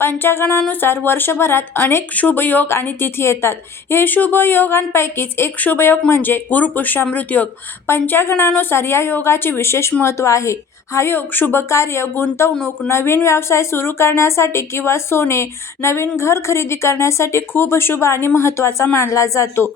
पंचागणानुसार वर्षभरात अनेक शुभ योग आणि तिथी येतात. हे शुभ योगांपैकीच एक शुभ योग म्हणजे गुरुपुष्यामृत योग पंचागणानुसार या योगाचे विशेष महत्त्व आहे. हा योग शुभ कार्य गुंतवणूक नवीन व्यवसाय सुरू करण्यासाठी किंवा सोने नवीन घर खरेदी करण्यासाठी खूप शुभ आणि महत्त्वाचा मानला जातो.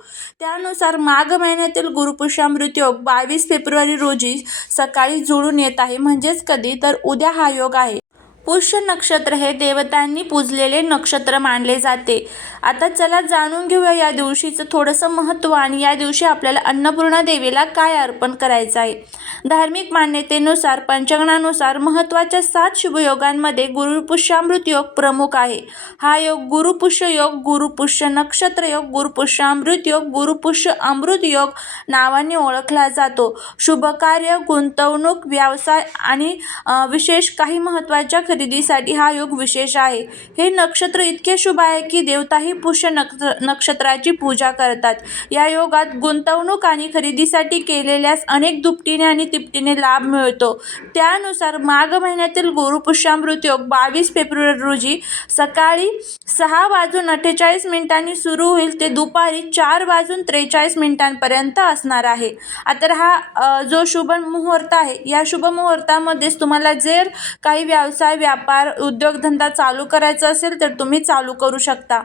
त्यानुसार माघ महिन्यातील गुरुपुष्यामृत योग बावीस फेब्रुवारी रोजी सकाळी जुळून येत आहे. म्हणजेच कधी? तर उद्या हा योग आहे. पुष्य नक्षत्र हे देवतांनी पूजलेले नक्षत्र मानले जाते. आता चला जाणून घेऊया या दिवशीचं थोडंसं महत्त्व आणि या दिवशी आपल्याला अन्नपूर्णा देवीला काय अर्पण करायचं आहे. धार्मिक मान्यतेनुसार पंचांगणानुसार महत्त्वाच्या सात शुभयोगांमध्ये गुरुपुष्यामृत योग प्रमुख आहे. हा योग गुरुपुष्य योग गुरुपुष्य नक्षत्र योग गुरुपुष्यामृत योग गुरुपुष्य अमृत योग नावाने ओळखला जातो. शुभकार्य गुंतवणूक व्यवसाय आणि विशेष काही महत्त्वाच्या खरेदीसाठी हा योग विशेष आहे. हे नक्षत्र इतके शुभ आहे की देवताही पुष्य नक्ष नक्षत्राची पूजा करतात. या योगात गुंतवणूक आणि खरेदीसाठी केलेल्यास अनेक दुपटीने आणि तिपटीने लाभ मिळतो. त्यानुसार माघ महिन्यातील गुरुपुष्यामृत योग बावीस फेब्रुवारी रोजी सकाळी सहा वाजून अठ्ठेचाळीस मिनिटांनी सुरू होईल ते दुपारी चार वाजून त्रेचाळीस मिनिटांपर्यंत असणार आहे. आता हा जो शुभ मुहूर्त आहे या शुभ मुहूर्तामध्येच तुम्हाला जर काही व्यवसाय व्यापार उद्योगधंदा चालू करायचा असेल तर तुम्ही चालू करू शकता.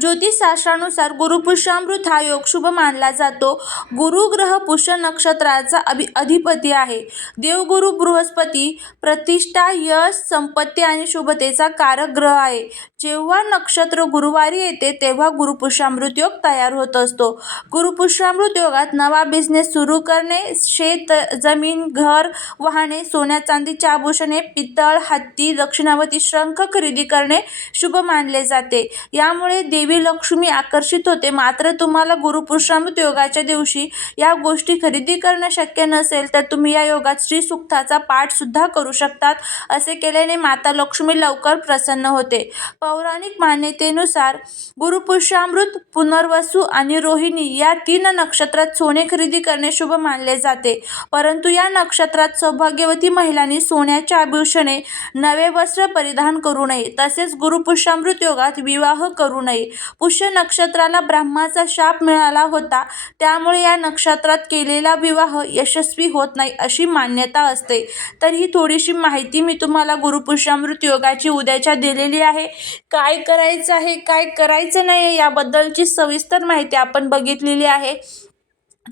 ज्योतिषशास्त्रानुसार गुरुपुष्यामृत हा योग शुभ मानला जातो. गुरुग्रह पुष्य नक्षत्राचा अभि अधिपती आहे. देवगुरु बृहस्पती प्रतिष्ठा यश संपत्ती आणि शुभतेचा कारक ग्रह आहे. जेव्हा नक्षत्र गुरुवारी येते तेव्हा गुरुपुष्यामृत योग तयार होत असतो. गुरुपुष्यामृत योगात नवा बिझनेस सुरू करणे शेत जमीन घर वाहने सोन्या चांदीची आभूषणे पितळ हत्ती दक्षिणावती शंख खरेदी करणे शुभ मानले जाते. यामुळे देवी लक्ष्मी आकर्षित होते. मात्र तुम्हाला गुरुपुरुषामृत योगाच्या दिवशी या गोष्टी खरेदी करणं शक्य नसेल तर तुम्ही या योगात श्री सुक्ताचा पाठसुद्धा करू शकतात असे केल्याने माता लक्ष्मी लवकर प्रसन्न होते. पौराणिक मान्यतेनुसार गुरुपुष्यामृत पुनर्वसू आणि रोहिणी या तीन नक्षत्रात सोने खरेदी करणे शुभ मानले जाते. परंतु या नक्षत्रात सौभाग्यवती महिलांनी सोन्याच्या आभूषणे नवे वस्त्र परिधान करू नये. तसेच गुरुपुरुषामृत योगात विवाह करू नये. पुष्य नक्षत्राला ब्रह्माचा शाप मिळाला होता. त्यामुळे या नक्षत्रात केलेला विवाह यशस्वी होत नाही अशी मान्यता असते. तर ही थोडीशी माहिती मी तुम्हाला गुरुपुष्यामृत योगाची उद्याच्या दिलेली आहे. काय करायचं आहे काय करायचं नाही याबद्दलची सविस्तर माहिती आपण बघितलेली आहे.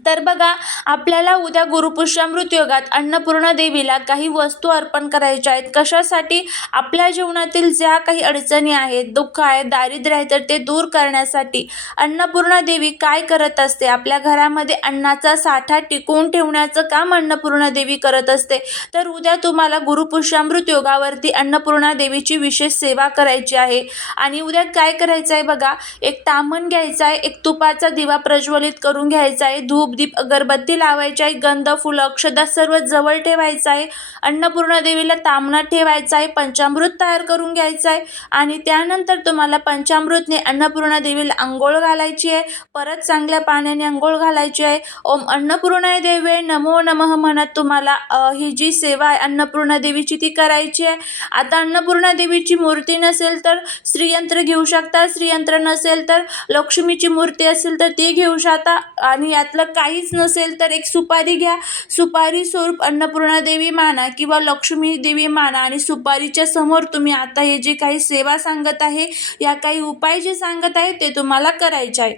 तर बघा आपल्याला उद्या गुरुपुष्यामृत योगात अन्नपूर्णा देवीला काही वस्तू अर्पण करायच्या आहेत. कशासाठी? आपल्या जीवनातील ज्या काही अडचणी आहेत दुःख आहे दारिद्र्य आहे तर ते दूर करण्यासाठी. अन्नपूर्णा देवी काय करत असते? आपल्या घरामध्ये अन्नाचा साठा टिकवून ठेवण्याचं काम अन्नपूर्णा देवी करत असते. तर उद्या तुम्हाला गुरुपुष्यामृत योगावरती अन्नपूर्णा देवीची विशेष सेवा करायची आहे. आणि उद्या काय करायचं आहे बघा? एक तामण घ्यायचा आहे एक तुपाचा दिवा प्रज्वलित करून घ्यायचा आहे धूप दीप अगरबत्ती लावायची आहे गंध फुलं अक्षदा सर्व जवळ ठेवायचं आहे. अन्नपूर्णा देवीला तामणात ठेवायचं आहे पंचामृत तयार करून घ्यायचं आहे. आणि त्यानंतर तुम्हाला पंचामृतने अन्नपूर्णा देवीला आंघोळ घालायची आहे. परत चांगल्या पाण्याने आंघोळ घालायची आहे. ओम अन्नपूर्णा देवे नमो नमः म्हणत तुम्हाला ही जी सेवा आहे अन्नपूर्णा देवीची ती करायची आहे. आता अन्नपूर्णा देवीची मूर्ती नसेल तर श्रीयंत्र घेऊ शकता. श्रीयंत्र नसेल तर लक्ष्मीची मूर्ती असेल तर ती घेऊ शकता. आणि यातलं काहीच नसेल तर एक सुपारी घ्या. सुपारी स्वरूप अन्नपूर्णा देवी माना किंवा लक्ष्मी देवी माना आणि सुपारीच्या समोर तुम्ही आता हे जे काही सेवा सांगत आहे या काही उपाय जे सांगत आहे ते तुम्हाला करायचे आहे.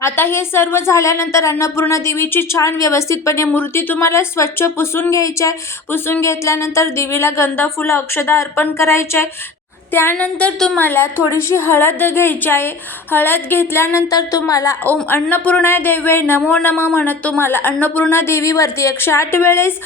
आता हे सर्व झाल्यानंतर अन्नपूर्णा देवीची छान व्यवस्थितपणे मूर्ती तुम्हाला स्वच्छ पुसून घ्यायची आहे. पुसून घेतल्यानंतर देवीला गंधा फुलं अक्षदा अर्पण करायचे आहे. त्यानंतर तुम्हाला थोडीशी हळद घ्यायची आहे. हळद घेतल्यानंतर तुम्हाला ओम अन्नपूर्णा देवे नमो नमः म्हणत तुम्हाला अन्नपूर्णा देवीवरती एकशे आठ वेळेस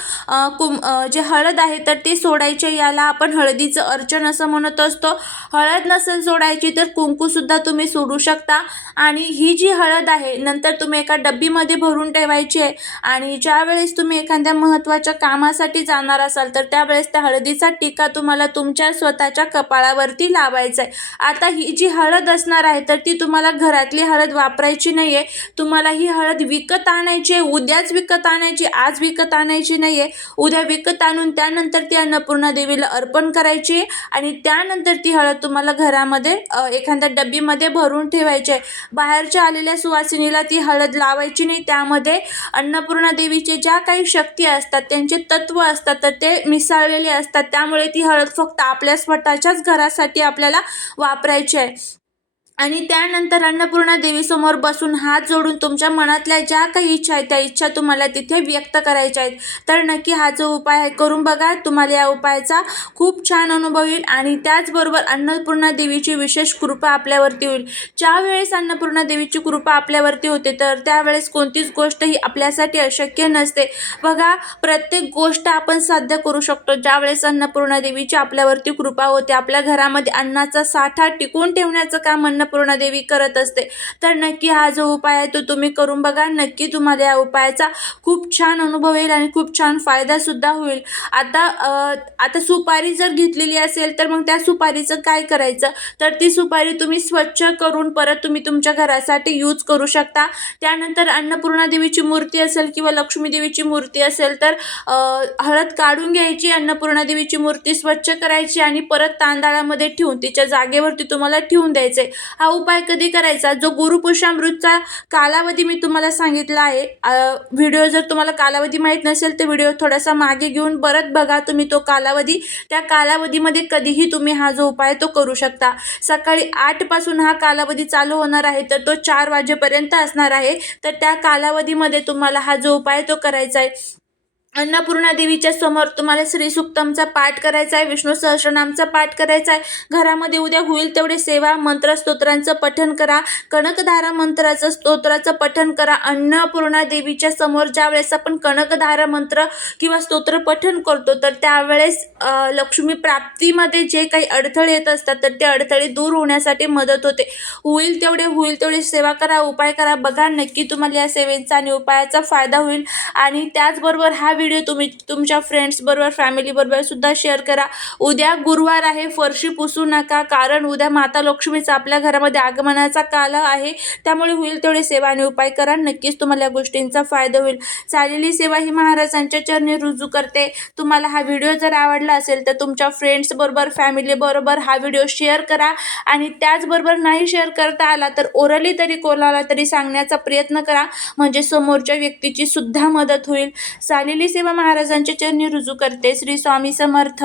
कुम जे हळद आहे तर ती सोडायची. याला आपण हळदीचं अर्चन असं म्हणत असतो. हळद नसेल सोडायची तर कुंकूसुद्धा तुम्ही सोडू शकता. आणि ही जी हळद आहे नंतर तुम्ही एका डब्बीमध्ये भरून ठेवायची आहे. आणि ज्यावेळेस तुम्ही एखाद्या महत्त्वाच्या कामासाठी जाणार असाल तर त्यावेळेस त्या हळदीचा टिका तुम्हाला तुमच्या स्वतःच्या कपाळावरती लावायचं आहे आता ही जी हळद असणार आहे तर ती तुम्हाला घरातली हळद वापरायची नाही आहे तुम्हाला ही हळद विकत आणायची आहे उद्याच विकत आणायची आज विकत आणायची नाही आहे उद्या विकत आणून त्यानंतर ती अन्नपूर्णा देवीला अर्पण करायची आहे आणि त्यानंतर ती हळद तुम्हाला घरामध्ये एखाद्या डब्बीमध्ये भरून ठेवायची आहे. बाहेरच्या आलेल्या सुवासिनीला ती हळद लावायची नाही. त्यामध्ये अन्नपूर्णा देवीचे ज्या काही शक्ती असतात त्यांचे तत्व असतात तर ते मिसळलेले असतात. त्यामुळे ती हळद फक्त आपल्या स्वतःच्याच घरात घरासाठी आपल्याला वापरायचे आहे. आणि त्यानंतर अन्नपूर्णा देवीसमोर बसून हात जोडून तुमच्या मनातल्या ज्या काही इच्छा आहेत त्या इच्छा तुम्हाला तिथे व्यक्त करायच्या आहेत. तर नक्की हा जो उपाय आहे. करून बघा तुम्हाला या उपायाचा खूप छान अनुभव येईल आणि त्याचबरोबर अन्नपूर्णा देवीची विशेष कृपा आपल्यावरती होईल. ज्या वेळेस अन्नपूर्णा देवीची कृपा आपल्यावरती होते तर त्यावेळेस कोणतीच गोष्ट ही आपल्यासाठी अशक्य नसते. बघा प्रत्येक गोष्ट आपण साध्य करू शकतो. ज्यावेळेस अन्नपूर्णा देवीची आपल्यावरती कृपा होते आपल्या घरामध्ये अन्नाचा साठा टिकवून ठेवण्याचं काम अन्नपूर्णा देवी करत असते. तर नक्की हा जो उपाय आहे तो तुम्ही करून बघा. नक्की तुम्हाला या उपायाचा खूप छान अनुभव येईल आणि खूप छान फायदासुद्धा होईल. आता आता सुपारी जर घेतलेली असेल तर मग त्या सुपारीचं काय करायचं? तर ती सुपारी तुम्ही स्वच्छ करून परत तुम्ही तुमच्या घरासाठी यूज करू शकता. त्यानंतर अन्नपूर्णा देवीची मूर्ती असेल किंवा लक्ष्मी देवीची मूर्ती असेल तर हळद काढून घ्यायची अन्नपूर्णा देवीची मूर्ती स्वच्छ करायची आणि परत तांदळामध्ये ठेवून तिच्या जागेवरती तुम्हाला ठेवून द्यायचे हा उपाय कधी करायचा? जो गुरुपुषामृतचा कालावधी मी तुम्हाला सांगितला आहे व्हिडिओ जर तुम्हाला कालावधी माहीत नसेल तर व्हिडिओ थोडासा मागे घेऊन परत बघा तुम्ही तो कालावधी. त्या कालावधीमध्ये कधीही तुम्ही हा जो उपाय तो करू शकता. सकाळी आठपासून हा कालावधी चालू होणार आहे तर तो चार वाजेपर्यंत असणार आहे. तर त्या कालावधीमध्ये तुम्हाला हा जो उपाय तो करायचा आहे. अन्नपूर्णा देवीच्या समोर तुम्हाला श्री सुक्तमचा पाठ करायचा आहे विष्णू सहस्रनामचा पाठ करायचा आहे. घरामध्ये उद्या होईल तेवढे सेवा मंत्र स्तोत्रांचं पठण करा. कणकधारा मंत्राचं स्तोत्राचं पठण करा. अन्नपूर्णा देवीच्या समोर ज्या वेळेस आपण कणकधारा मंत्र किंवा स्तोत्र पठण करतो तर त्यावेळेस लक्ष्मी प्राप्तीमध्ये जे काही अडथळे येत असतात तर ते अडथळे दूर होण्यासाठी मदत होते. होईल तेवढे होईल तेवढे सेवा करा उपाय करा. बघा नक्की तुम्हाला या सेवेचा आणि उपायाचा फायदा होईल. आणि त्याचबरोबर हा व्हिडिओ तुम्ही तुमच्या फ्रेंड्सबरोबर फॅमिलीबरोबर सुद्धा शेअर करा. उद्या गुरुवार आहे फरशी पुसू नका कारण उद्या माता लक्ष्मीचा आपल्या घरामध्ये आगमनाचा काल आहे. त्यामुळे होईल तेवढे सेवा आणि उपाय करा. नक्कीच तुम्हाला या गोष्टींचा फायदा होईल. चालेली सेवा ही महाराजांच्या चरणी रुजू करते. तुम्हाला हा व्हिडिओ जर आवडला असेल तर तुमच्या फ्रेंड्सबरोबर फॅमिलीबरोबर हा व्हिडिओ शेअर करा. आणि त्याचबरोबर नाही शेअर करता आला तर ओरली तरी कोणाला तरी सांगण्याचा प्रयत्न करा. म्हणजे समोरच्या व्यक्तीची सुद्धा मदत होईल. चालेली सेवा महाराजांच्या चरणी रुजू करते. श्री स्वामी समर्थ.